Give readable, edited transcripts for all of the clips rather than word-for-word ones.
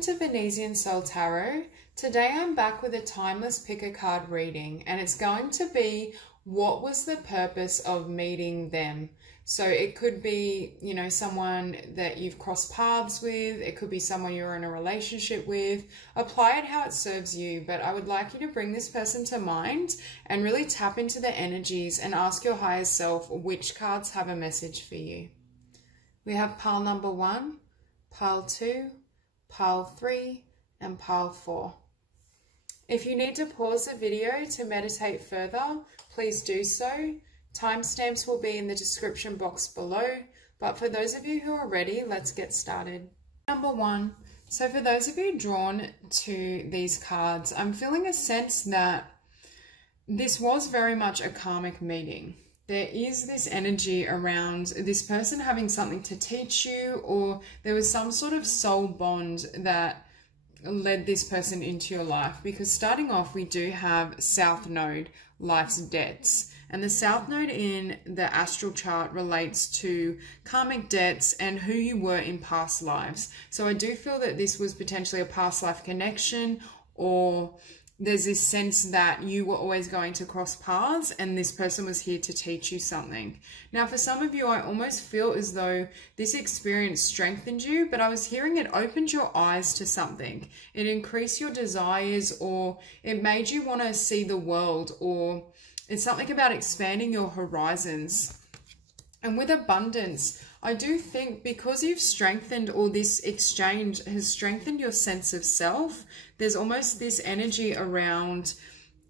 Welcome to Venusian Soul Tarot. Today I'm back with a timeless pick a card reading, and it's going to be what was the purpose of meeting them. So it could be, someone that you've crossed paths with. It could be someone you're in a relationship with. Apply it how it serves you, but I would like you to bring this person to mind and really tap into the energies and ask your higher self which cards have a message for you. We have pile number 1, pile 2, pile 3, and pile 4. If you need to pause the video to meditate further, please do so. Timestamps will be in the description box below, but for those of you who are ready, let's get started. Number 1. So for those of you drawn to these cards, I'm feeling a sense that this was very much a karmic meeting. There is this energy around this person having something to teach you, or there was some sort of soul bond that led this person into your life. Because starting off, we do have South Node, life's debts. And the South Node in the astral chart relates to karmic debts and who you were in past lives. So I do feel that this was potentially a past life connection, or there's this sense that you were always going to cross paths and this person was here to teach you something. Now, for some of you, I almost feel as though this experience strengthened you, but I was hearing it opened your eyes to something. It increased your desires, or it made you want to see the world, or it's something about expanding your horizons. And with abundance, I do think because you've strengthened, or this exchange has strengthened your sense of self, there's almost this energy around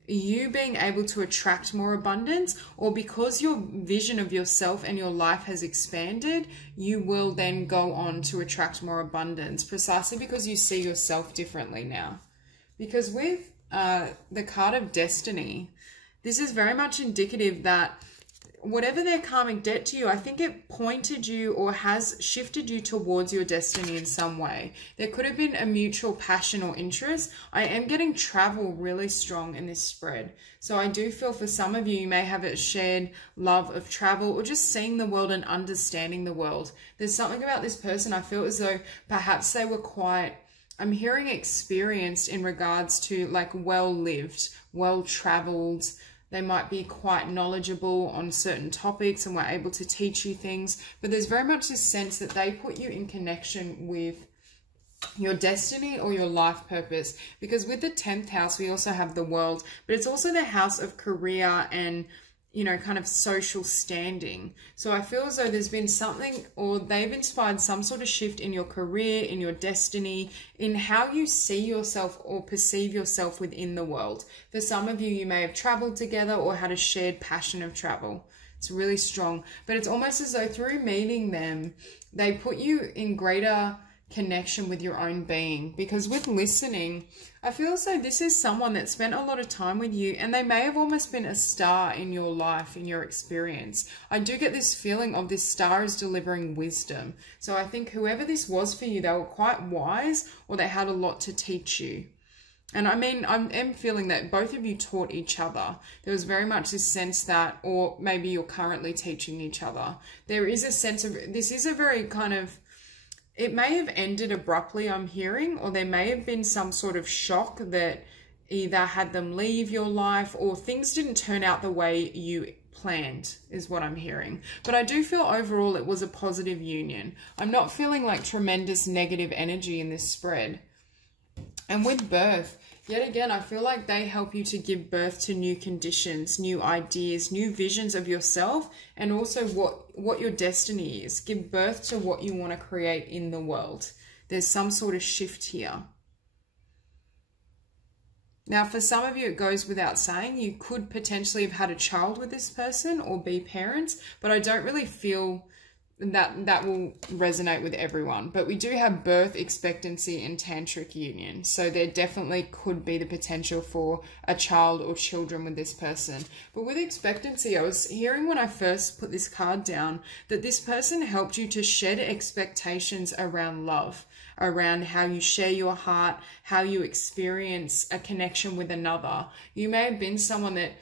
you being able to attract more abundance, or because your vision of yourself and your life has expanded, you will then go on to attract more abundance, precisely because you see yourself differently now. Because with the card of destiny, this is very much indicative that whatever their karmic debt to you, I think it pointed you or has shifted you towards your destiny in some way. There could have been a mutual passion or interest. I am getting travel really strong in this spread. So I do feel for some of you, you may have a shared love of travel or just seeing the world and understanding the world. There's something about this person, I feel as though perhaps they were quite, I'm hearing experienced in regards to like well-lived, well-traveled. They might be quite knowledgeable on certain topics and were able to teach you things. But there's very much this sense that they put you in connection with your destiny or your life purpose. Because with the 10th house, we also have the world. But it's also the house of career and, kind of social standing. So I feel as though there's been something, or they've inspired some sort of shift in your career, in your destiny, in how you see yourself or perceive yourself within the world. For some of you, you may have traveled together or had a shared passion of travel. It's really strong. But it's almost as though through meeting them, they put you in greater connection with your own being. Because with listening, I feel as though this is someone that spent a lot of time with you, and they may have almost been a star in your life, in your experience. I do get this feeling of this star is delivering wisdom. So I think whoever this was for you, they were quite wise, or they had a lot to teach you. And I mean, I am feeling that both of you taught each other. There was very much this sense that, or maybe you're currently teaching each other. There is a sense of, this is a very kind of, it may have ended abruptly, I'm hearing, or there may have been some sort of shock that either had them leave your life or things didn't turn out the way you planned, is what I'm hearing. But I do feel overall it was a positive union. I'm not feeling like tremendous negative energy in this spread. And with birth, yet again, I feel like they help you to give birth to new conditions, new ideas, new visions of yourself, and also what your destiny is. Give birth to what you want to create in the world. There's some sort of shift here. Now, for some of you, it goes without saying, you could potentially have had a child with this person or be parents, but I don't really feel that will resonate with everyone. But we do have birth, expectancy, and tantric union. So there definitely could be the potential for a child or children with this person. But with expectancy, I was hearing when I first put this card down that this person helped you to shed expectations around love, around how you share your heart, how you experience a connection with another. You may have been someone that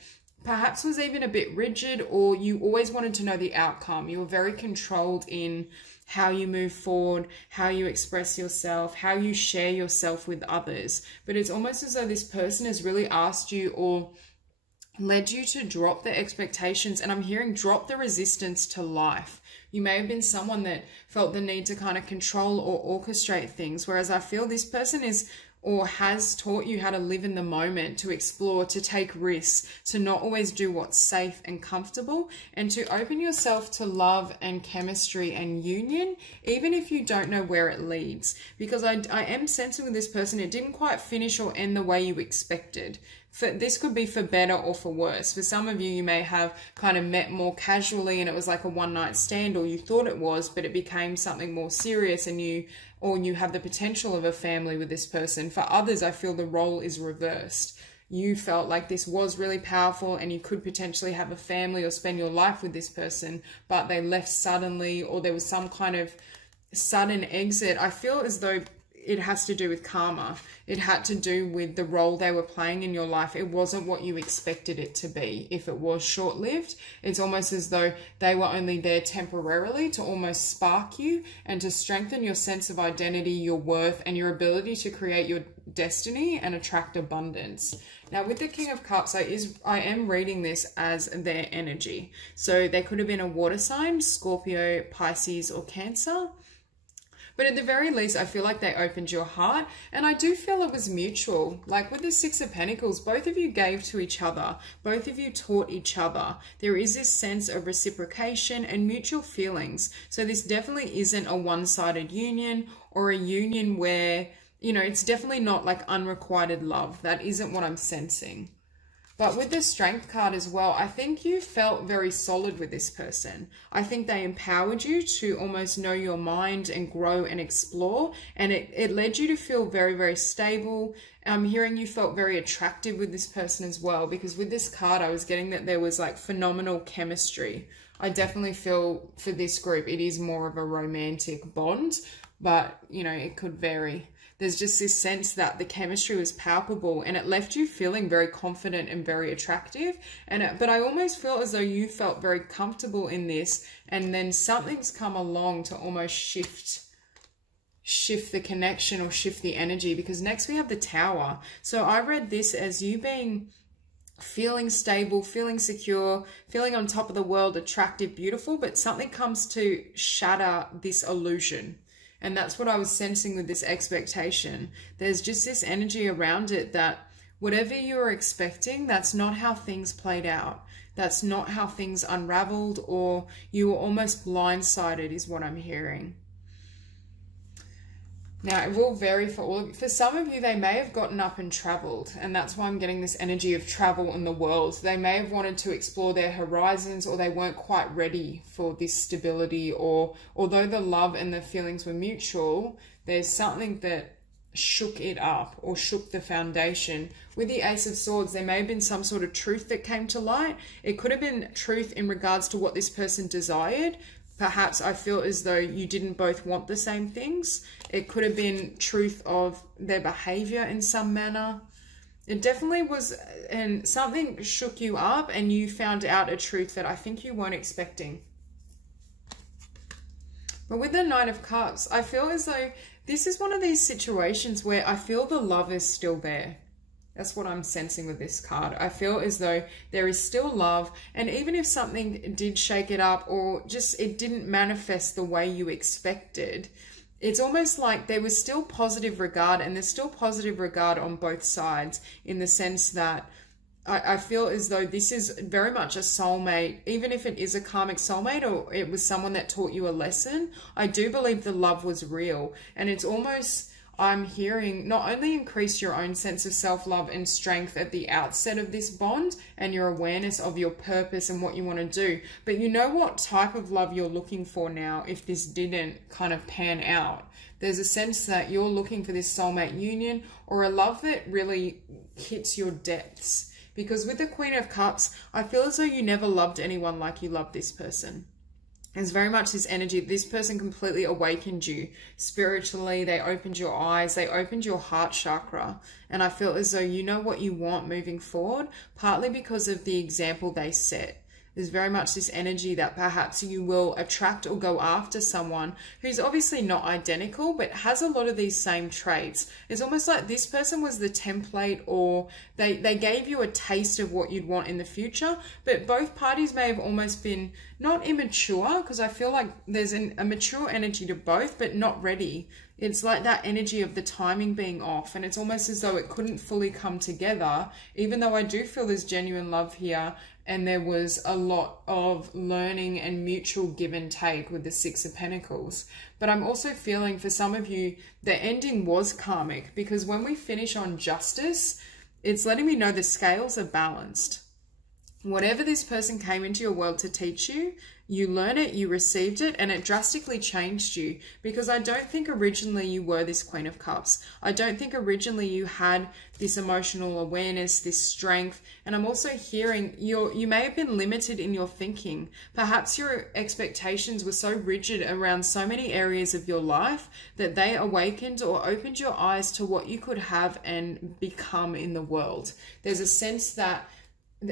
perhaps was even a bit rigid, or you always wanted to know the outcome. You were very controlled in how you move forward, how you express yourself, how you share yourself with others. But it's almost as though this person has really asked you or led you to drop the expectations, and I'm hearing drop the resistance to life. You may have been someone that felt the need to kind of control or orchestrate things, whereas I feel this person is or has taught you how to live in the moment, to explore, to take risks, to not always do what's safe and comfortable, and to open yourself to love and chemistry and union, even if you don't know where it leads. Because I am sensing with this person, it didn't quite finish or end the way you expected. This could be for better or for worse. For some of you, you may have kind of met more casually and it was like a one-night stand, or you thought it was, but it became something more serious, and you have the potential of a family with this person. For others, I feel the role is reversed. You felt like this was really powerful and you could potentially have a family or spend your life with this person, but they left suddenly, or there was some kind of sudden exit. I feel as though it has to do with karma. It had to do with the role they were playing in your life. It wasn't what you expected it to be. If it was short-lived, it's almost as though they were only there temporarily to almost spark you and to strengthen your sense of identity, your worth, and your ability to create your destiny and attract abundance. Now, with the King of Cups, I am reading this as their energy. So they could have been a water sign, Scorpio, Pisces, or Cancer. But at the very least, I feel like they opened your heart, and I do feel it was mutual. Like with the Six of Pentacles, both of you gave to each other. Both of you taught each other. There is this sense of reciprocation and mutual feelings. So this definitely isn't a one-sided union, or a union where, you know, it's definitely not like unrequited love. That isn't what I'm sensing. But with the Strength card as well, I think you felt very solid with this person. I think they empowered you to almost know your mind and grow and explore. And it led you to feel very, very stable. I'm hearing you felt very attractive with this person as well. Because with this card, I was getting that there was like phenomenal chemistry. I definitely feel for this group, it is more of a romantic bond. But, you know, it could vary. There's just this sense that the chemistry was palpable, and it left you feeling very confident and very attractive. But I almost feel as though you felt very comfortable in this, and then something's come along to almost shift the connection or shift the energy, because next we have the Tower. So I read this as you being feeling stable, feeling secure, feeling on top of the world, attractive, beautiful, but something comes to shatter this illusion. And that's what I was sensing with this expectation. There's just this energy around it that whatever you're expecting, that's not how things played out. That's not how things unraveled, or you were almost blindsided is what I'm hearing. Now, it will vary for all of you. For some of you, they may have gotten up and traveled, and that's why I'm getting this energy of travel in the world. They may have wanted to explore their horizons, or they weren't quite ready for this stability, or although the love and the feelings were mutual, there's something that shook it up or shook the foundation. With the Ace of Swords, there may have been some sort of truth that came to light. It could have been truth in regards to what this person desired. Perhaps I feel as though you didn't both want the same things. It could have been truth of their behavior in some manner. It definitely was, and something shook you up and you found out a truth that I think you weren't expecting. But with the Knight of Cups, I feel as though this is one of these situations where I feel the love is still there. That's what I'm sensing with this card. I feel as though there is still love, and even if something did shake it up or just it didn't manifest the way you expected, it's almost like there was still positive regard, and there's still positive regard on both sides, in the sense that I feel as though this is very much a soulmate. Even if it is a karmic soulmate or it was someone that taught you a lesson, I do believe the love was real. And it's almost, I'm hearing, not only increase your own sense of self-love and strength at the outset of this bond and your awareness of your purpose and what you want to do, but you know what type of love you're looking for now if this didn't kind of pan out. There's a sense that you're looking for this soulmate union, or a love that really hits your depths. Because with the Queen of Cups, I feel as though you never loved anyone like you loved this person. There's very much this energy. This person completely awakened you spiritually. They opened your eyes. They opened your heart chakra. And I feel as though you know what you want moving forward, partly because of the example they set. There's very much this energy that perhaps you will attract or go after someone who's obviously not identical, but has a lot of these same traits. It's almost like this person was the template, or they gave you a taste of what you'd want in the future, but both parties may have almost been not immature, because I feel like there's a mature energy to both, but not ready. It's like that energy of the timing being off, and it's almost as though it couldn't fully come together, even though I do feel there's genuine love here, and there was a lot of learning and mutual give and take with the Six of Pentacles. But I'm also feeling for some of you, the ending was karmic, because when we finish on justice, it's letting me know the scales are balanced. Whatever this person came into your world to teach you, you learn it, you received it, and it drastically changed you. Because I don't think originally you were this Queen of Cups. I don't think originally you had this emotional awareness, this strength. And I'm also hearing you may have been limited in your thinking. Perhaps your expectations were so rigid around so many areas of your life that they awakened or opened your eyes to what you could have and become in the world. There's a sense that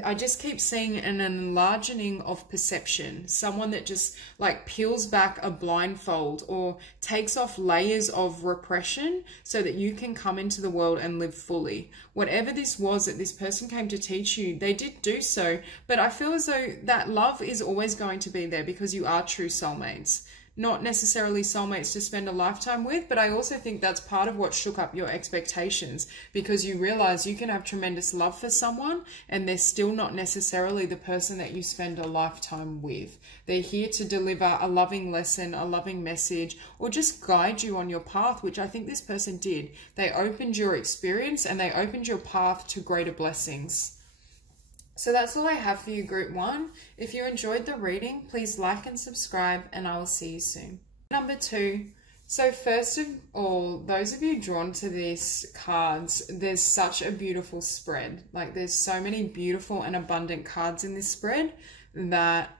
I just keep seeing an enlarging of perception. Someone that just like peels back a blindfold or takes off layers of repression so that you can come into the world and live fully. Whatever this was that this person came to teach you, they did do so. But I feel as though that love is always going to be there because you are true soulmates. Not necessarily soulmates to spend a lifetime with, but I also think that's part of what shook up your expectations, because you realize you can have tremendous love for someone and they're still not necessarily the person that you spend a lifetime with. They're here to deliver a loving lesson, a loving message, or just guide you on your path, which I think this person did. They opened your experience and they opened your path to greater blessings. So that's all I have for you, Group 1. If you enjoyed the reading, please like and subscribe, and I will see you soon. Number 2. So first of all, those of you drawn to these cards, there's such a beautiful spread. Like there's so many beautiful and abundant cards in this spread that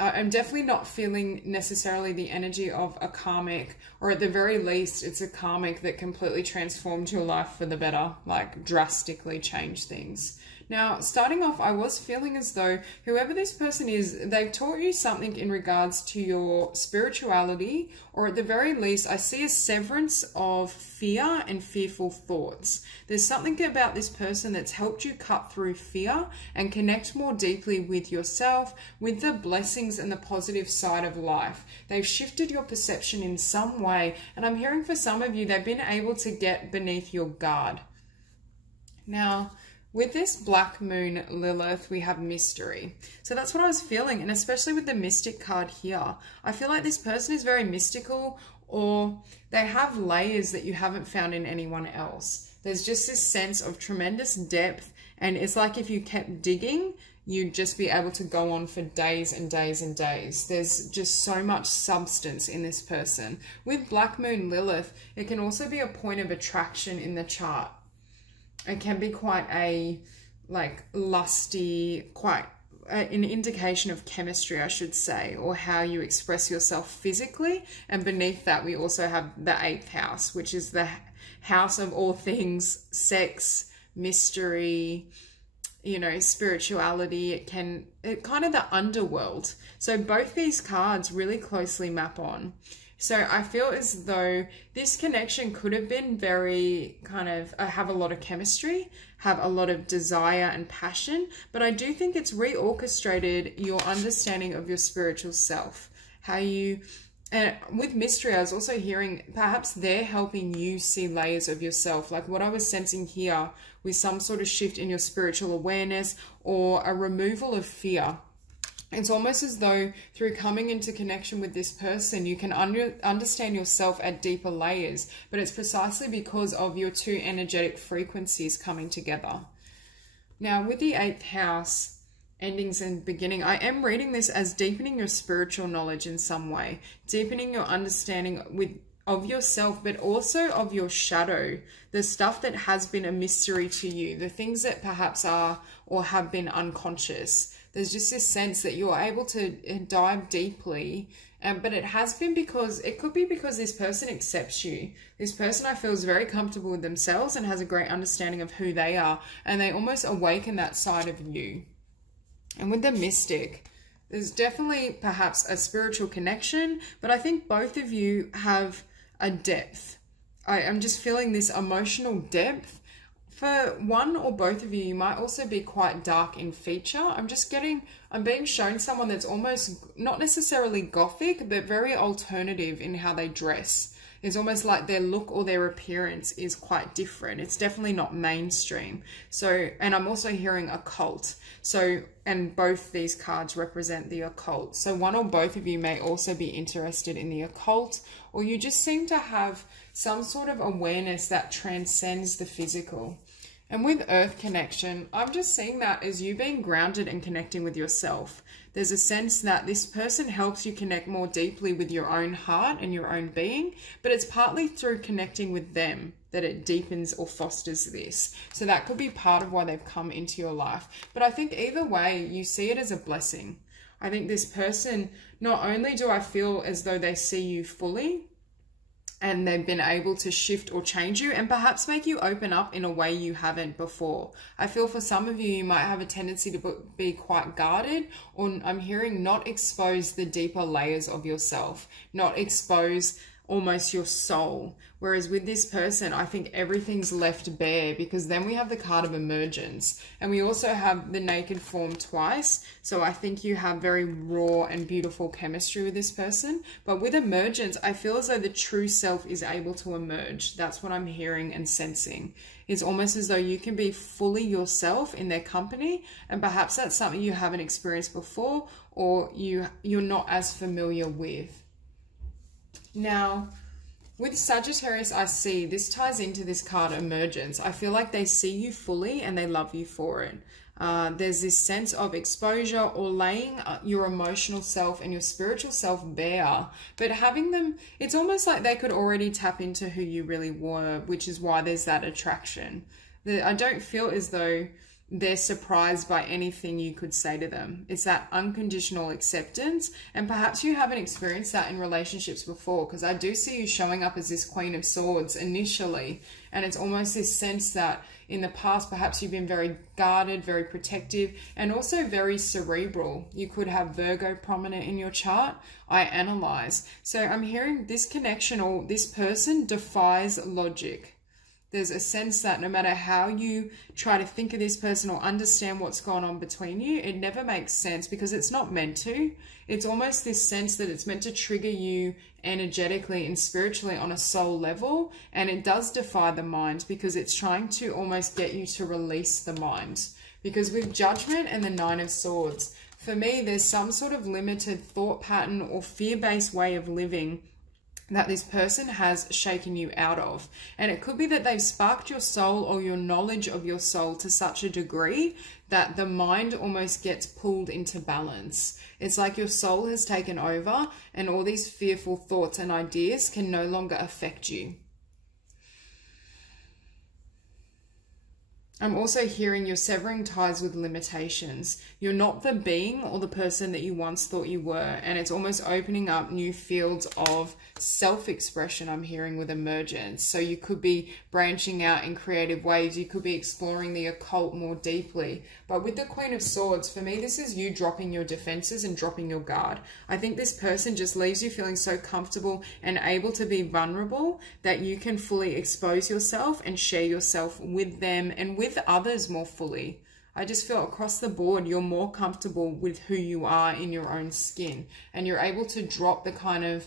I'm definitely not feeling necessarily the energy of a karmic, or at the very least, it's a karmic that completely transformed your life for the better, like drastically changed things. Now, starting off, I was feeling as though whoever this person is, they've taught you something in regards to your spirituality, or at the very least, I see a severance of fear and fearful thoughts. There's something about this person that's helped you cut through fear and connect more deeply with yourself, with the blessings and the positive side of life. They've shifted your perception in some way, and I'm hearing for some of you, they've been able to get beneath your guard. Now, with this Black Moon Lilith, we have mystery. So that's what I was feeling, and especially with the Mystic card here. I feel like this person is very mystical, or they have layers that you haven't found in anyone else. There's just this sense of tremendous depth, and it's like if you kept digging, you'd just be able to go on for days and days and days. There's just so much substance in this person. With Black Moon Lilith, it can also be a point of attraction in the chart. It can be quite a like lusty, quite an indication of chemistry, I should say, or how you express yourself physically. And beneath that, we also have the 8th house, which is the house of all things sex, mystery, you know, spirituality. It kind of the underworld. So both these cards really closely map on. So I feel as though this connection could have been very kind of have a lot of chemistry, have a lot of desire and passion, but I do think it's reorchestrated your understanding of your spiritual self. How you, and with mystery, I was also hearing perhaps they're helping you see layers of yourself. Like what I was sensing here with some sort of shift in your spiritual awareness or a removal of fear. It's almost as though through coming into connection with this person, you can understand yourself at deeper layers, but it's precisely because of your two energetic frequencies coming together. Now, with the 8th house, endings and beginning, I am reading this as deepening your spiritual knowledge in some way, deepening your understanding of yourself, but also of your shadow, the stuff that has been a mystery to you, the things that perhaps are or have been unconscious. There's just this sense that you're able to dive deeply, but it has been because, it could be because this person accepts you. This person I feel is very comfortable with themselves and has a great understanding of who they are, and they almost awaken that side of you. And with the Mystic, there's definitely perhaps a spiritual connection, but I think both of you have a depth. I'm just feeling this emotional depth. For one or both of you, you might also be quite dark in feature. I'm being shown someone that's almost not necessarily gothic, but very alternative in how they dress. It's almost like their look or their appearance is quite different. It's definitely not mainstream. So, and I'm also hearing occult. So, and both these cards represent the occult. So one or both of you may also be interested in the occult, or you just seem to have some sort of awareness that transcends the physical. And with Earth connection, I'm just seeing that as you being grounded and connecting with yourself. There's a sense that this person helps you connect more deeply with your own heart and your own being, but it's partly through connecting with them that it deepens or fosters this. So that could be part of why they've come into your life. But I think either way, you see it as a blessing. I think this person, not only do I feel as though they see you fully, and they've been able to shift or change you and perhaps make you open up in a way you haven't before. I feel for some of you, you might have a tendency to be quite guarded, or I'm hearing not expose the deeper layers of yourself, not expose almost your soul. Whereas with this person, I think everything's left bare, because then we have the card of emergence, and we also have the naked form twice. So I think you have very raw and beautiful chemistry with this person. But with emergence, I feel as though the true self is able to emerge. That's what I'm hearing and sensing. It's almost as though you can be fully yourself in their company, and perhaps that's something you haven't experienced before, or you're not as familiar with. Now, with Sagittarius, I see this ties into this card emergence. I feel like they see you fully and they love you for it. There's this sense of exposure or laying your emotional self and your spiritual self bare, but having them, it's almost like they could already tap into who you really were, which is why there's that attraction. I don't feel as though they're surprised by anything you could say to them. It's that unconditional acceptance, and perhaps you haven't experienced that in relationships before, because I do see you showing up as this Queen of Swords initially, and it's almost this sense that in the past perhaps you've been very guarded, very protective, and also very cerebral. You could have Virgo prominent in your chart. I analyze. So I'm hearing this connection, or this person defies logic. There's a sense that no matter how you try to think of this person or understand what's going on between you, it never makes sense, because it's not meant to. It's almost this sense that it's meant to trigger you energetically and spiritually on a soul level. And it does defy the mind, because it's trying to almost get you to release the mind. Because with Judgment and the Nine of Swords, for me, there's some sort of limited thought pattern or fear-based way of living that this person has shaken you out of. And it could be that they've sparked your soul or your knowledge of your soul to such a degree that the mind almost gets pulled into balance. It's like your soul has taken over, and all these fearful thoughts and ideas can no longer affect you. I'm also hearing you're severing ties with limitations. You're not the being or the person that you once thought you were, and it's almost opening up new fields of self-expression, I'm hearing, with emergence. So you could be branching out in creative ways. You could be exploring the occult more deeply. But with the Queen of Swords, for me, this is you dropping your defenses and dropping your guard. I think this person just leaves you feeling so comfortable and able to be vulnerable that you can fully expose yourself and share yourself with them and with others more fully. I just feel across the board, you're more comfortable with who you are in your own skin, and you're able to drop the kind of,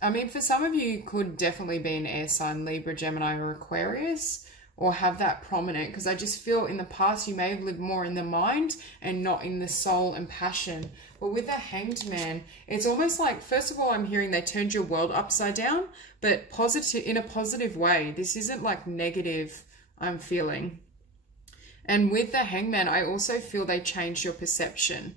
I mean, for some of you could definitely be an air sign, Libra, Gemini, or Aquarius, or have that prominent, because I just feel in the past you may have lived more in the mind and not in the soul and passion. But with the Hanged Man, it's almost like, first of all, I'm hearing they turned your world upside down, but positive, in a positive way. This isn't like negative, I'm feeling. And with the Hangman, I also feel they changed your perception.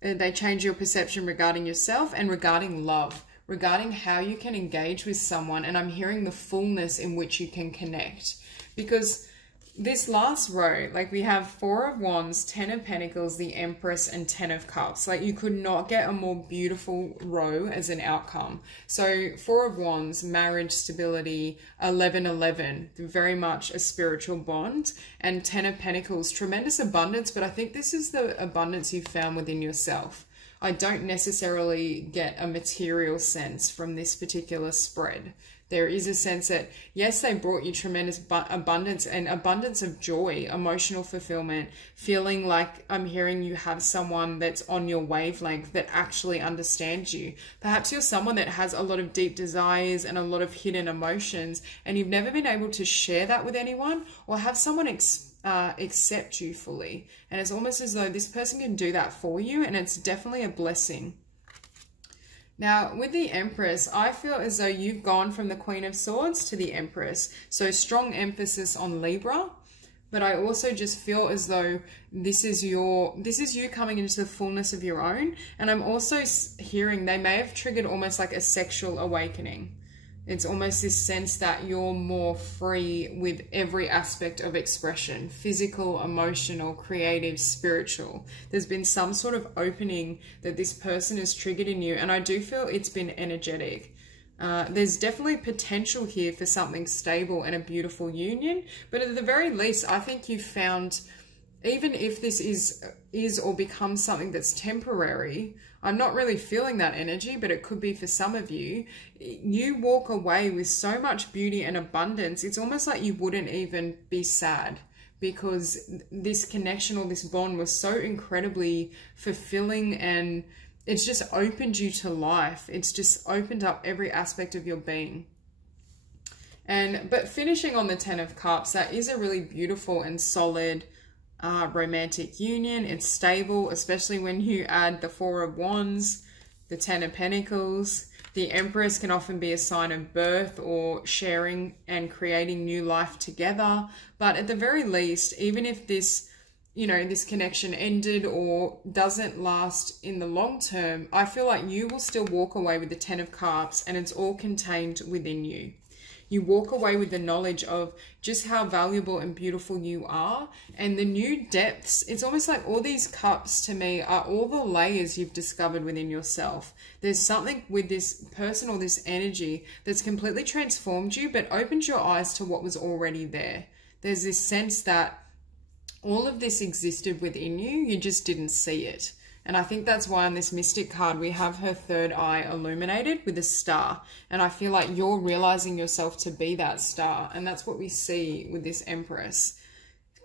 They change your perception regarding yourself and regarding love, regarding how you can engage with someone. And I'm hearing the fullness in which you can connect. Because this last row, like we have Four of Wands, Ten of Pentacles, the Empress, and Ten of Cups. Like you could not get a more beautiful row as an outcome. So Four of Wands, marriage, stability, 11-11, very much a spiritual bond, and Ten of Pentacles, tremendous abundance, but I think this is the abundance you found within yourself. I don't necessarily get a material sense from this particular spread. There is a sense that, yes, they brought you tremendous abundance and abundance of joy, emotional fulfillment, feeling like I'm hearing you have someone that's on your wavelength that actually understands you. Perhaps you're someone that has a lot of deep desires and a lot of hidden emotions, and you've never been able to share that with anyone or have someone accept you fully. And it's almost as though this person can do that for you, and it's definitely a blessing. Now, with the Empress, I feel as though you've gone from the Queen of Swords to the Empress. So strong emphasis on Libra, but I also just feel as though this is you coming into the fullness of your own. And I'm also hearing they may have triggered almost like a sexual awakening. It's almost this sense that you're more free with every aspect of expression, physical, emotional, creative, spiritual. There's been some sort of opening that this person has triggered in you, and I do feel it's been energetic. There's definitely potential here for something stable and a beautiful union, but at the very least, I think you've found, even if this is or becomes something that's temporary, I'm not really feeling that energy, but it could be for some of you. You walk away with so much beauty and abundance. It's almost like you wouldn't even be sad because this connection or this bond was so incredibly fulfilling, and it's just opened you to life. It's just opened up every aspect of your being. But finishing on the Ten of Cups, that is a really beautiful and solid romantic union. It's stable, especially when you add the Four of Wands, the Ten of Pentacles. The Empress can often be a sign of birth or sharing and creating new life together. But at the very least, even if this, this connection ended or doesn't last in the long term, I feel like you will still walk away with the Ten of Cups, and it's all contained within you. You walk away with the knowledge of just how valuable and beautiful you are, and the new depths. It's almost like all these cups to me are all the layers you've discovered within yourself. There's something with this person or this energy that's completely transformed you, but opened your eyes to what was already there. There's this sense that all of this existed within you, you just didn't see it. And I think that's why on this Mystic card, we have her third eye illuminated with a star. And I feel like you're realizing yourself to be that star. And that's what we see with this Empress.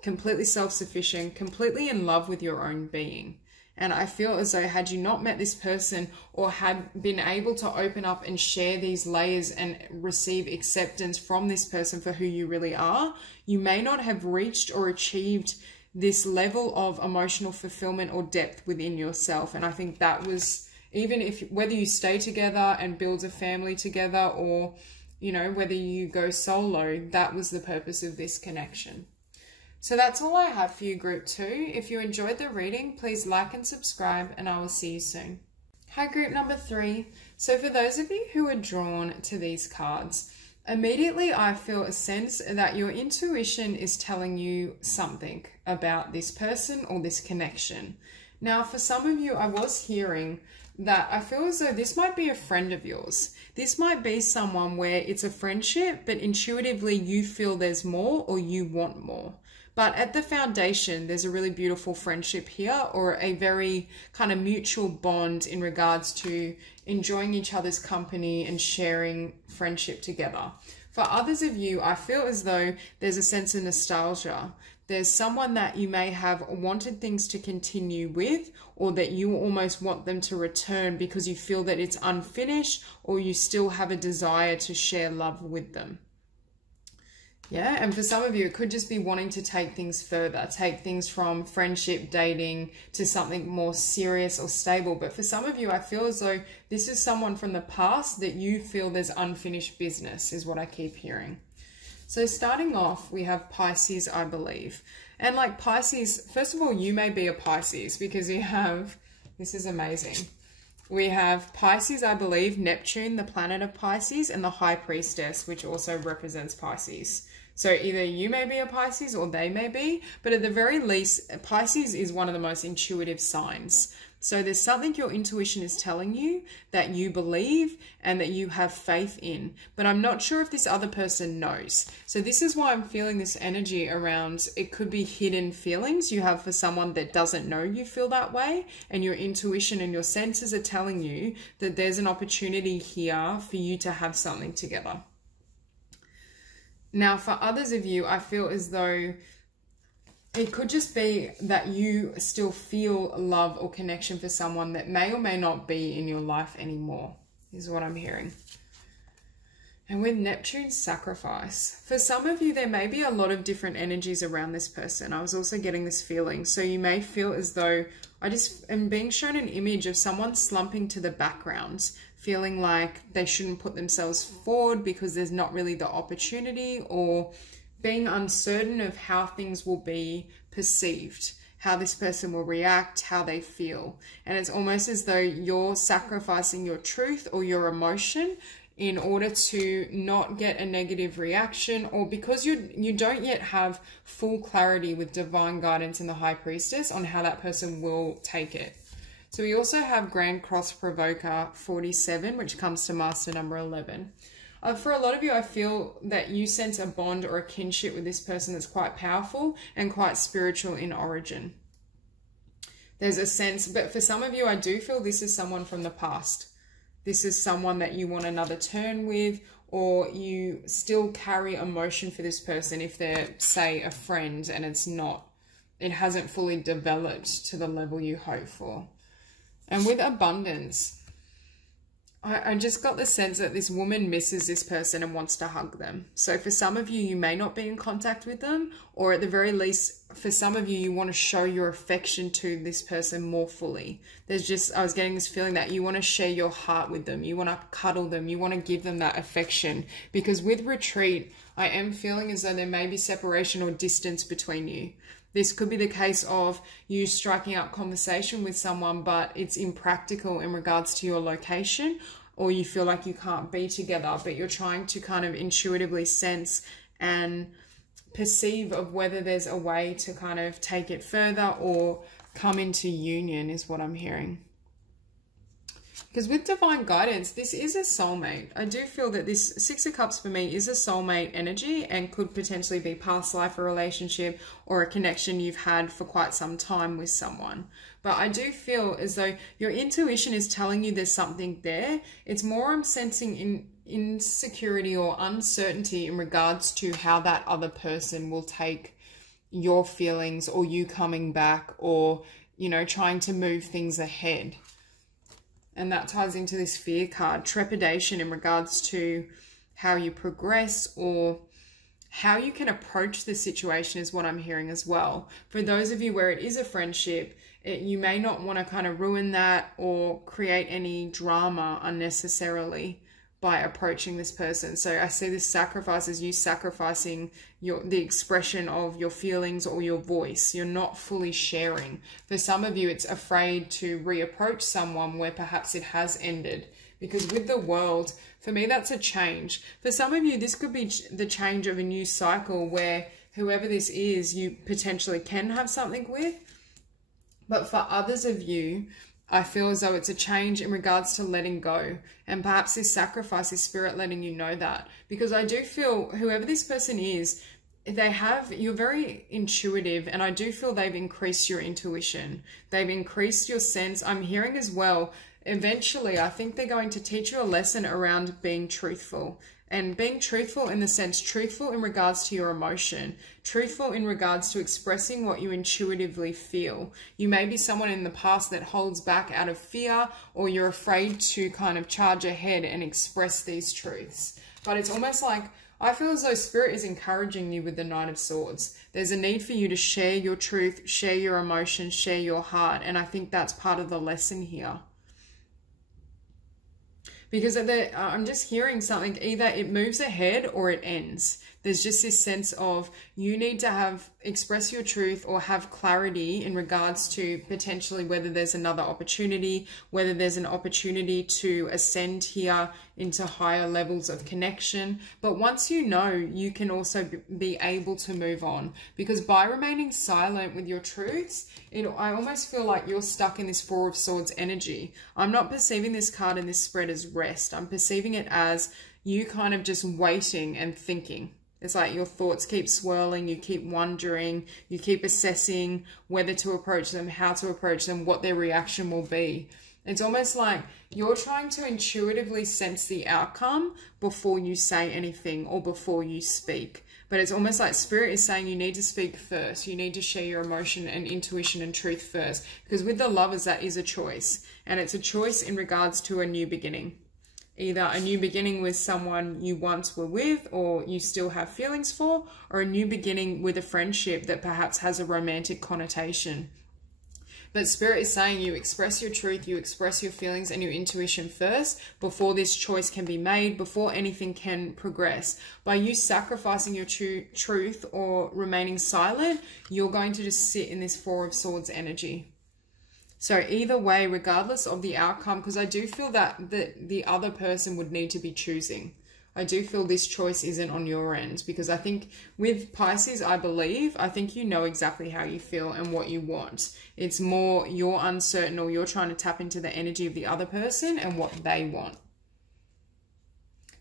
Completely self-sufficient, completely in love with your own being. And I feel as though had you not met this person or had been able to open up and share these layers and receive acceptance from this person for who you really are, you may not have reached or achieved this level of emotional fulfillment or depth within yourself. And I think that was, even if whether you stay together and build a family together, or whether you go solo, that was the purpose of this connection. So that's all I have for you, group 2. If you enjoyed the reading, please like and subscribe, and I will see you soon. Hi, group number 3. So for those of you who are drawn to these cards, immediately I feel a sense that your intuition is telling you something about this person or this connection. Now, for some of you, I was hearing that I feel as though this might be a friend of yours. This might be someone where it's a friendship, but intuitively you feel there's more or you want more. But at the foundation, there's a really beautiful friendship here, or a very kind of mutual bond in regards to enjoying each other's company and sharing friendship together. For others of you, I feel as though there's a sense of nostalgia. There's someone that you may have wanted things to continue with, or that you almost want them to return because you feel that it's unfinished, or you still have a desire to share love with them. Yeah, and for some of you, it could just be wanting to take things further, take things from friendship, dating, to something more serious or stable. But for some of you, I feel as though this is someone from the past that you feel there's unfinished business, is what I keep hearing. So starting off, we have Pisces, I believe. And like Pisces, first of all, you may be a Pisces because you have, this is amazing, We have Pisces, I believe, Neptune, the planet of Pisces, and the High Priestess, which also represents Pisces. So either you may be a Pisces or they may be, but at the very least, Pisces is one of the most intuitive signs. So there's something your intuition is telling you that you believe and that you have faith in, but I'm not sure if this other person knows. So this is why I'm feeling this energy around, it could be hidden feelings you have for someone that doesn't know you feel that way, and your intuition and your senses are telling you that there's an opportunity here for you to have something together. Now, for others of you, I feel as though it could just be that you still feel love or connection for someone that may or may not be in your life anymore, is what I'm hearing. And with Neptune's sacrifice, for some of you, there may be a lot of different energies around this person. I was also getting this feeling. So you may feel as though, I just am being shown an image of someone slumping to the background, feeling like they shouldn't put themselves forward because there's not really the opportunity, or being uncertain of how things will be perceived, how this person will react, how they feel. And it's almost as though you're sacrificing your truth or your emotion in order to not get a negative reaction, or because you don't yet have full clarity with divine guidance in the High Priestess on how that person will take it. So we also have Grand Cross Provoker 47, which comes to Master number 11. For a lot of you, I feel that you sense a bond or a kinship with this person that's quite powerful and quite spiritual in origin. There's a sense, but for some of you, I do feel this is someone from the past. This is someone that you want another turn with, or you still carry emotion for this person if they're, say, a friend and it hasn't fully developed to the level you hope for. And with abundance, I just got the sense that this woman misses this person and wants to hug them. So for some of you, you may not be in contact with them, or at the very least, for some of you, you want to show your affection to this person more fully. I was getting this feeling that you want to share your heart with them. You want to cuddle them. You want to give them that affection. Because with retreat, I am feeling as though there may be separation or distance between you. This could be the case of you striking up conversation with someone, but it's impractical in regards to your location, or you feel like you can't be together, but you're trying to kind of intuitively sense and perceive of whether there's a way to kind of take it further or come into union, is what I'm hearing. Because with divine guidance, this is a soulmate. I do feel that this Six of Cups for me is a soulmate energy and could potentially be past life, a relationship, or a connection you've had for quite some time with someone. But I do feel as though your intuition is telling you there's something there. It's more I'm sensing insecurity or uncertainty in regards to how that other person will take your feelings, or you coming back, or, you know, trying to move things ahead. And that ties into this fear card, trepidation in regards to how you progress or how you can approach the situation is what I'm hearing as well. For those of you where it is a friendship, you may not want to kind of ruin that or create any drama unnecessarily by approaching this person. So I see this sacrifice as you sacrificing the expression of your feelings or your voice. You're not fully sharing. For some of you, it's afraid to reapproach someone where perhaps it has ended. Because with the World, for me, that's a change. For some of you, this could be the change of a new cycle where whoever this is, you potentially can have something with. But for others of you, I feel as though it's a change in regards to letting go. And perhaps this sacrifice is spirit letting you know that. Because I do feel whoever this person is, you're very intuitive, and I do feel they've increased your intuition. They've increased your sense. I'm hearing as well, eventually, I think they're going to teach you a lesson around being truthful. And being truthful in the sense, truthful in regards to your emotion, truthful in regards to expressing what you intuitively feel. You may be someone in the past that holds back out of fear, or you're afraid to kind of charge ahead and express these truths. But it's almost like, I feel as though Spirit is encouraging you with the Knight of Swords. There's a need for you to share your truth, share your emotions, share your heart. And I think that's part of the lesson here. Because I'm just hearing something, either it moves ahead or it ends. There's just this sense of you need to express your truth or have clarity in regards to potentially whether there's another opportunity, whether there's an opportunity to ascend here into higher levels of connection. But once you know, you can also be able to move on, because by remaining silent with your truths, I almost feel like you're stuck in this Four of Swords energy. I'm not perceiving this card in this spread as rest. I'm perceiving it as you kind of just waiting and thinking. It's like your thoughts keep swirling, you keep wondering, you keep assessing whether to approach them, how to approach them, what their reaction will be. It's almost like you're trying to intuitively sense the outcome before you say anything or before you speak. But it's almost like Spirit is saying you need to speak first. You need to share your emotion and intuition and truth first. Because with the Lovers, that is a choice. And it's a choice in regards to a new beginning. Either a new beginning with someone you once were with or you still have feelings for, or a new beginning with a friendship that perhaps has a romantic connotation. But Spirit is saying you express your truth, you express your feelings and your intuition first before this choice can be made, before anything can progress. By you sacrificing your truth or remaining silent, you're going to just sit in this Four of Swords energy. So either way, regardless of the outcome, because I do feel that the other person would need to be choosing. I do feel this choice isn't on your end, because I think with Pisces, I think you know exactly how you feel and what you want. It's more you're uncertain, or you're trying to tap into the energy of the other person and what they want.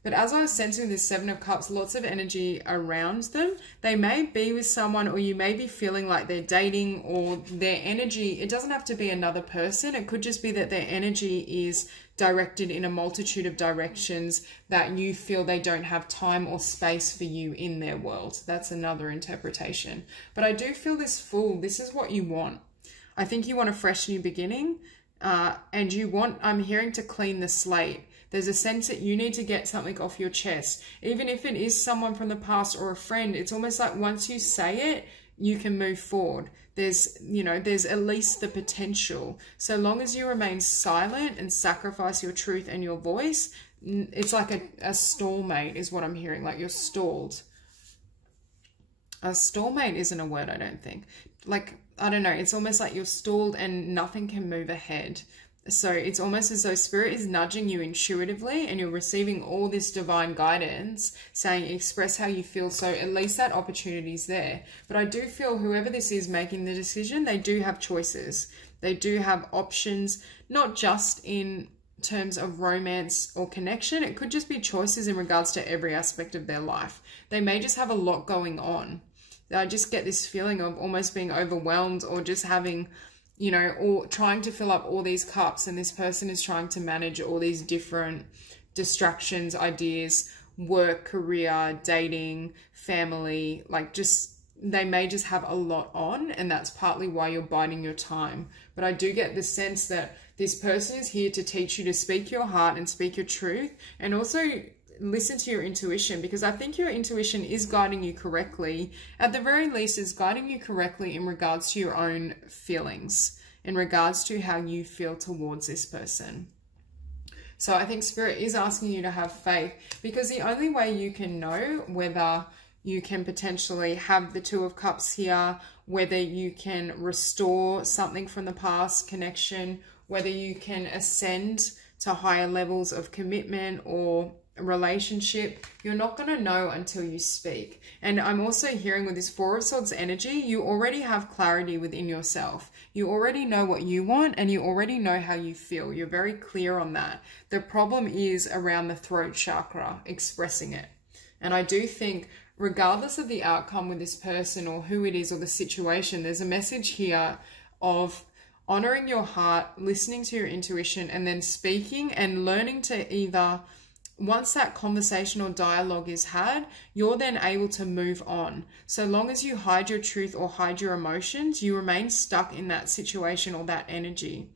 But as I was sensing this Seven of Cups, lots of energy around them. They may be with someone, or you may be feeling like they're dating, or their energy, it doesn't have to be another person. It could just be that their energy is directed in a multitude of directions that you feel they don't have time or space for you in their world. That's another interpretation. But I do feel this Fool, this is what you want. I think you want a fresh new beginning, and you want, I'm hearing, to clean the slate. There's a sense that you need to get something off your chest. Even if it is someone from the past or a friend, it's almost like once you say it, you can move forward. There's at least the potential. So long as you remain silent and sacrifice your truth and your voice, it's like a stallmate is what I'm hearing, like you're stalled. A stallmate isn't a word, I don't think. Like, I don't know, it's almost like you're stalled and nothing can move ahead. So it's almost as though Spirit is nudging you intuitively, and you're receiving all this divine guidance saying express how you feel. So at least that opportunity is there. But I do feel whoever this is making the decision, they do have choices. They do have options, not just in terms of romance or connection. It could just be choices in regards to every aspect of their life. They may just have a lot going on. I just get this feeling of almost being overwhelmed, or just having, or trying to fill up all these cups, and this person is trying to manage all these different distractions, ideas, work, career, dating, family, they may just have a lot on, and that's partly why you're biding your time. But I do get the sense that this person is here to teach you to speak your heart and speak your truth, and also listen to your intuition, because I think your intuition is guiding you correctly. At the very least, is guiding you correctly in regards to your own feelings, in regards to how you feel towards this person. So I think Spirit is asking you to have faith, because the only way you can know whether you can potentially have the Two of Cups here, whether you can restore something from the past connection, whether you can ascend to higher levels of commitment or relationship, you're not going to know until you speak. And I'm also hearing with this Four of Swords energy, you already have clarity within yourself. You already know what you want, and you already know how you feel. You're very clear on that. The problem is around the throat chakra, expressing it. And I do think regardless of the outcome with this person or who it is or the situation, there's a message here of honoring your heart, listening to your intuition, and then speaking and learning to either, once that conversation or dialogue is had, you're then able to move on. So long as you hide your truth or hide your emotions, you remain stuck in that situation or that energy.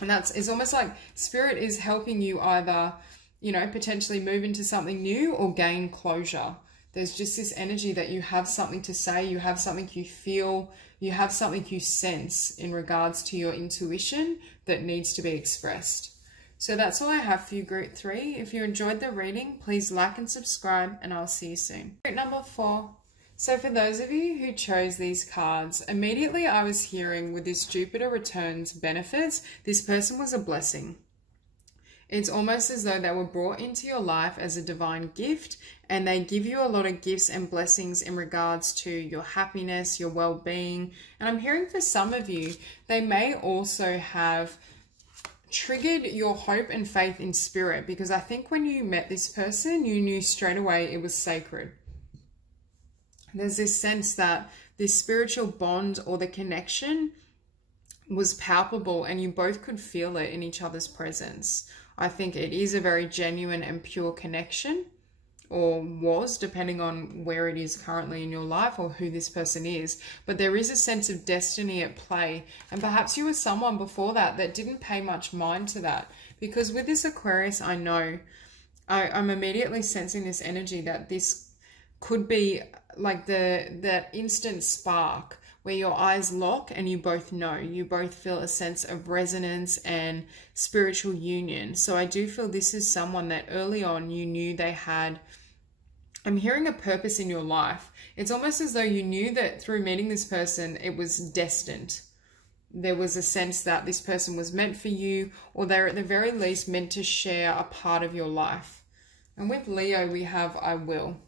And it's almost like Spirit is helping you either, potentially move into something new or gain closure. There's just this energy that you have something to say, you have something you feel, you have something you sense in regards to your intuition that needs to be expressed. So that's all I have for you, group 3. If you enjoyed the reading, please like and subscribe, and I'll see you soon. Group number 4. So for those of you who chose these cards, immediately I was hearing with this Jupiter returns benefits, this person was a blessing. It's almost as though they were brought into your life as a divine gift, and they give you a lot of gifts and blessings in regards to your happiness, your well-being. And I'm hearing for some of you, they may also have triggered your hope and faith in spirit, because I think when you met this person, you knew straight away it was sacred. There's this sense that this spiritual bond or the connection was palpable and you both could feel it in each other's presence. I think it is a very genuine and pure connection, or was, depending on where it is currently in your life or who this person is. But there is a sense of destiny at play. And perhaps you were someone before that that didn't pay much mind to that. Because with this Aquarius, I know, I'm immediately sensing this energy that this could be like that instant spark where your eyes lock and you both know, you both feel a sense of resonance and spiritual union. So I do feel this is someone that early on you knew they had, I'm hearing a purpose in your life. It's almost as though you knew that through meeting this person, it was destined. There was a sense that this person was meant for you, or they're at the very least meant to share a part of your life. And with Leo, we have I will.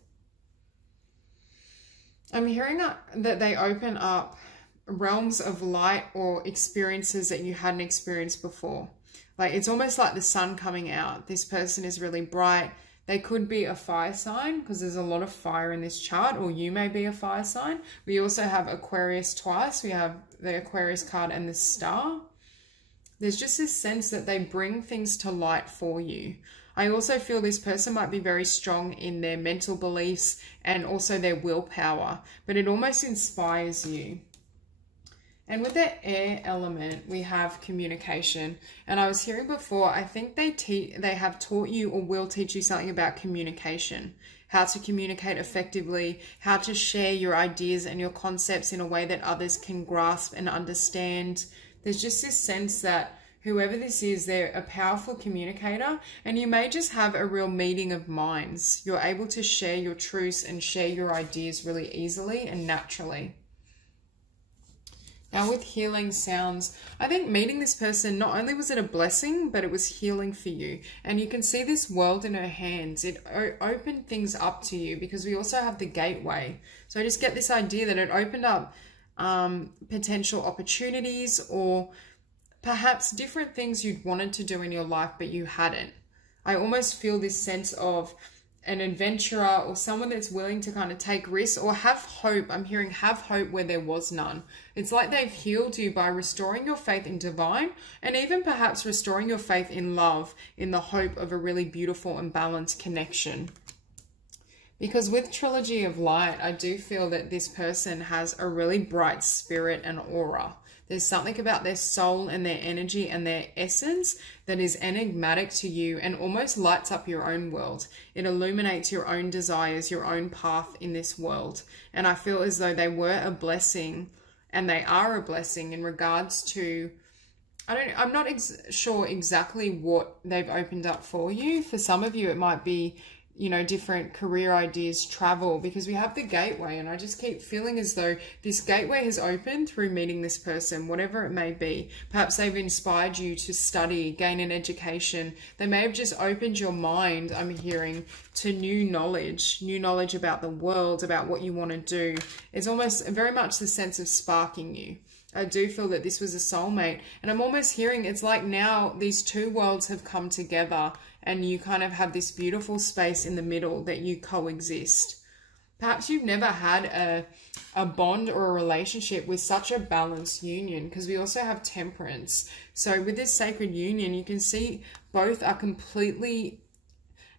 I'm hearing that they open up realms of light or experiences that you hadn't experienced before. Like, it's almost like the sun coming out. This person is really bright. They could be a fire sign because there's a lot of fire in this chart, or you may be a fire sign. We also have Aquarius twice. We have the Aquarius card and the star. There's just this sense that they bring things to light for you. I also feel this person might be very strong in their mental beliefs and also their willpower, but it almost inspires you. And with the air element, we have communication. And I was hearing before, I think they have taught you or will teach you something about communication, how to communicate effectively, how to share your ideas and your concepts in a way that others can grasp and understand. There's just this sense that whoever this is, they're a powerful communicator, and you may just have a real meeting of minds. You're able to share your truths and share your ideas really easily and naturally. Now with healing sounds, I think meeting this person, not only was it a blessing, but it was healing for you. And you can see this world in her hands. It opened things up to you, because we also have the gateway. So I just get this idea that it opened up potential opportunities, or perhaps different things you'd wanted to do in your life, but you hadn't. I almost feel this sense of an adventurer or someone that's willing to kind of take risks or have hope. I'm hearing have hope where there was none. It's like they've healed you by restoring your faith in divine, and even perhaps restoring your faith in love, in the hope of a really beautiful and balanced connection. Because with Trilogy of Light, I do feel that this person has a really bright spirit and aura. There's something about their soul and their energy and their essence that is enigmatic to you and almost lights up your own world. It illuminates your own desires, your own path in this world. And I feel as though they were a blessing, and they are a blessing in regards to, I'm not sure exactly what they've opened up for you. For some of you, it might be, you know, different career ideas, travel, because we have the gateway, and I just keep feeling as though this gateway has opened through meeting this person, whatever it may be. Perhaps they've inspired you to study, gain an education. They may have just opened your mind, I'm hearing, to new knowledge about the world, about what you want to do. It's almost very much the sense of sparking you. I do feel that this was a soulmate, and I'm almost hearing it's like now these two worlds have come together, and you kind of have this beautiful space in the middle that you coexist. Perhaps you've never had a bond or a relationship with such a balanced union, because we also have temperance. So with this sacred union, you can see both are completely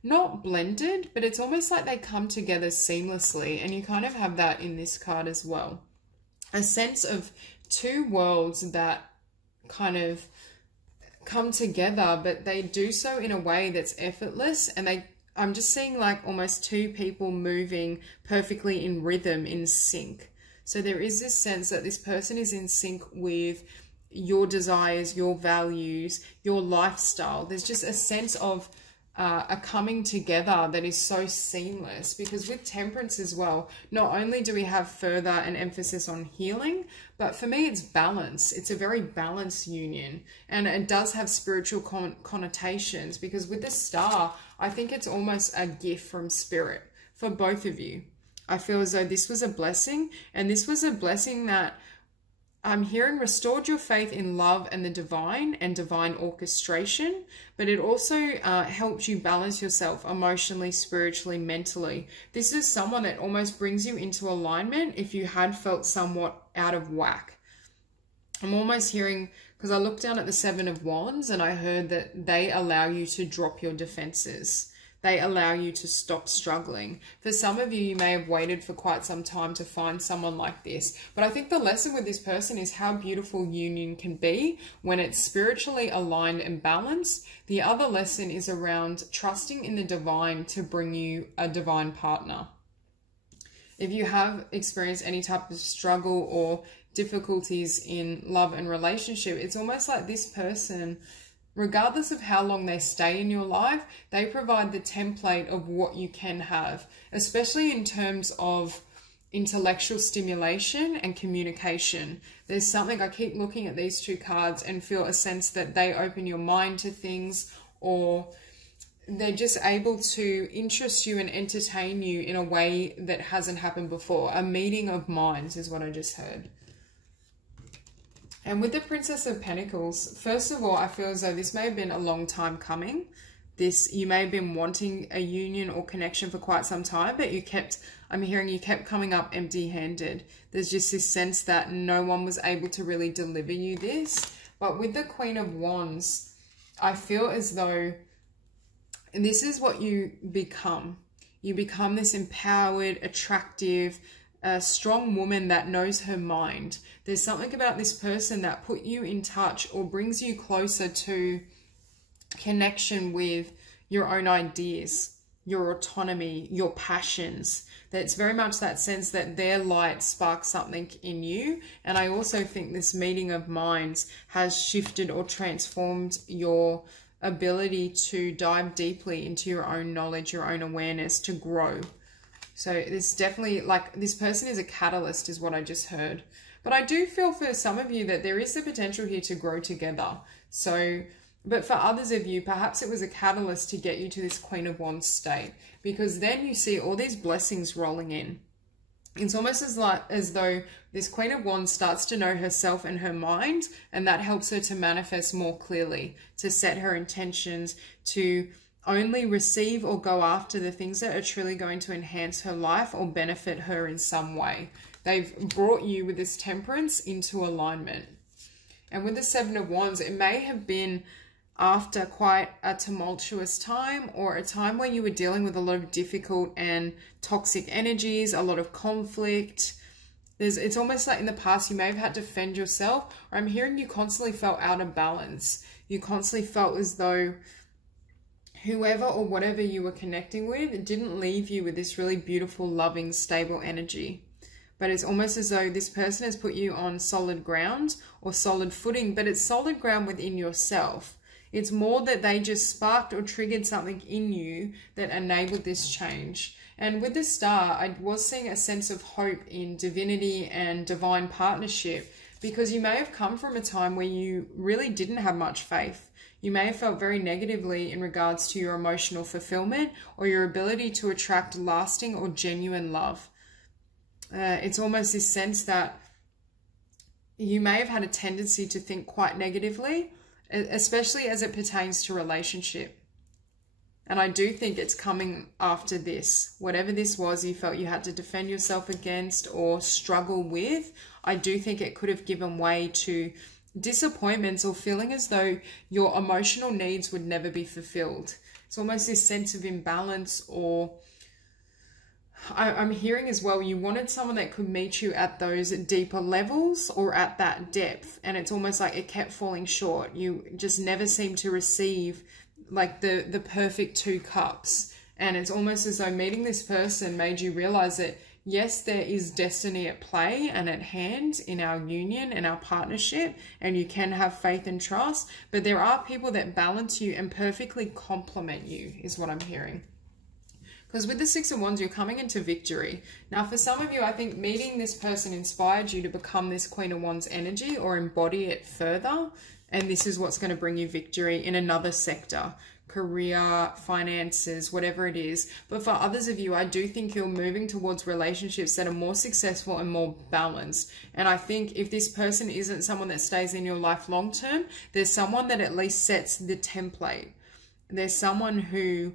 not blended, but it's almost like they come together seamlessly, and you kind of have that in this card as well. A sense of two worlds that kind of come together, but they do so in a way that's effortless, and I'm just seeing like almost two people moving perfectly in rhythm, in sync. So there is this sense that this person is in sync with your desires, your values, your lifestyle. There's just a sense of a coming together that is so seamless, because with temperance as well, not only do we have further an emphasis on healing, but for me it's balance. It's a very balanced union, and it does have spiritual connotations, because with the star, I think it's almost a gift from spirit for both of you. I feel as though this was a blessing, and this was a blessing that I'm hearing restored your faith in love and the divine and divine orchestration, but it also helps you balance yourself emotionally, spiritually, mentally. This is someone that almost brings you into alignment if you had felt somewhat out of whack. I'm almost hearing, because I looked down at the Seven of Wands and I heard that they allow you to drop your defenses. They allow you to stop struggling. For some of you, you may have waited for quite some time to find someone like this. But I think the lesson with this person is how beautiful union can be when it's spiritually aligned and balanced. The other lesson is around trusting in the divine to bring you a divine partner. If you have experienced any type of struggle or difficulties in love and relationship, it's almost like this person, regardless of how long they stay in your life, they provide the template of what you can have, especially in terms of intellectual stimulation and communication. There's something, I keep looking at these two cards and feel a sense that they open your mind to things, or they're just able to interest you and entertain you in a way that hasn't happened before. A meeting of minds is what I just heard. And with the Princess of Pentacles, first of all, I feel as though this may have been a long time coming. You may have been wanting a union or connection for quite some time, but I'm hearing you kept coming up empty-handed. There's just this sense that no one was able to really deliver you this. But with the Queen of Wands, I feel as though this is what you become. You become this empowered, attractive, a strong woman that knows her mind. There's something about this person that put you in touch or brings you closer to connection with your own ideas, your autonomy, your passions. That's very much that sense that their light sparks something in you. And I also think this meeting of minds has shifted or transformed your ability to dive deeply into your own knowledge, your own awareness, to grow. So this definitely, like, this person is a catalyst is what I just heard. But I do feel for some of you that there is the potential here to grow together. So, but for others of you, perhaps it was a catalyst to get you to this Queen of Wands state, because then you see all these blessings rolling in. It's almost as though this Queen of Wands starts to know herself and her mind, and that helps her to manifest more clearly, to set her intentions, to only receive or go after the things that are truly going to enhance her life or benefit her in some way. They've brought you with this temperance into alignment. And with the Seven of Wands, it may have been after quite a tumultuous time, or a time where you were dealing with a lot of difficult and toxic energies, a lot of conflict. It's almost like in the past you may have had to defend yourself, or I'm hearing you constantly felt out of balance. You constantly felt as though whoever or whatever you were connecting with didn't leave you with this really beautiful, loving, stable energy. But it's almost as though this person has put you on solid ground or solid footing, but it's solid ground within yourself. It's more that they just sparked or triggered something in you that enabled this change. And with the star, I was seeing a sense of hope in divinity and divine partnership, because you may have come from a time where you really didn't have much faith. You may have felt very negatively in regards to your emotional fulfillment or your ability to attract lasting or genuine love. It's almost this sense that you may have had a tendency to think quite negatively, especially as it pertains to relationship. And I do think it's coming after this. Whatever this was you felt you had to defend yourself against or struggle with, I do think it could have given way to disappointments or feeling as though your emotional needs would never be fulfilled. It's almost this sense of imbalance, or I'm hearing as well, you wanted someone that could meet you at those deeper levels or at that depth, and it's almost like it kept falling short. You just never seemed to receive like the perfect two cups, and it's almost as though meeting this person made you realize that yes, there is destiny at play and at hand in our union and our partnership, and you can have faith and trust, but there are people that balance you and perfectly complement you, is what I'm hearing. Because with the Six of Wands, you're coming into victory. Now, for some of you, I think meeting this person inspired you to become this Queen of Wands energy or embody it further. And this is what's going to bring you victory in another sector, career, finances, whatever it is. But for others of you, I do think you're moving towards relationships that are more successful and more balanced. And I think if this person isn't someone that stays in your life long term, there's someone that at least sets the template. There's someone who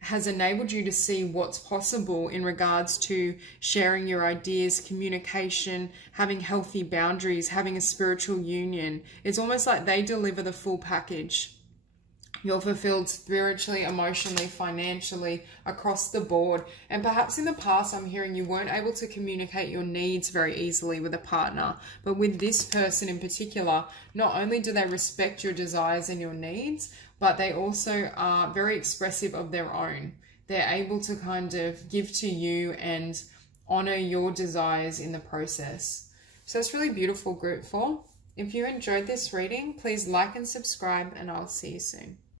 has enabled you to see what's possible in regards to sharing your ideas, communication, having healthy boundaries, having a spiritual union. It's almost like they deliver the full package. You're fulfilled spiritually, emotionally, financially, across the board. And perhaps in the past, I'm hearing you weren't able to communicate your needs very easily with a partner. But with this person in particular, not only do they respect your desires and your needs, but they also are very expressive of their own. They're able to kind of give to you and honor your desires in the process. So it's really beautiful, group 4. If you enjoyed this reading, please like and subscribe, and I'll see you soon.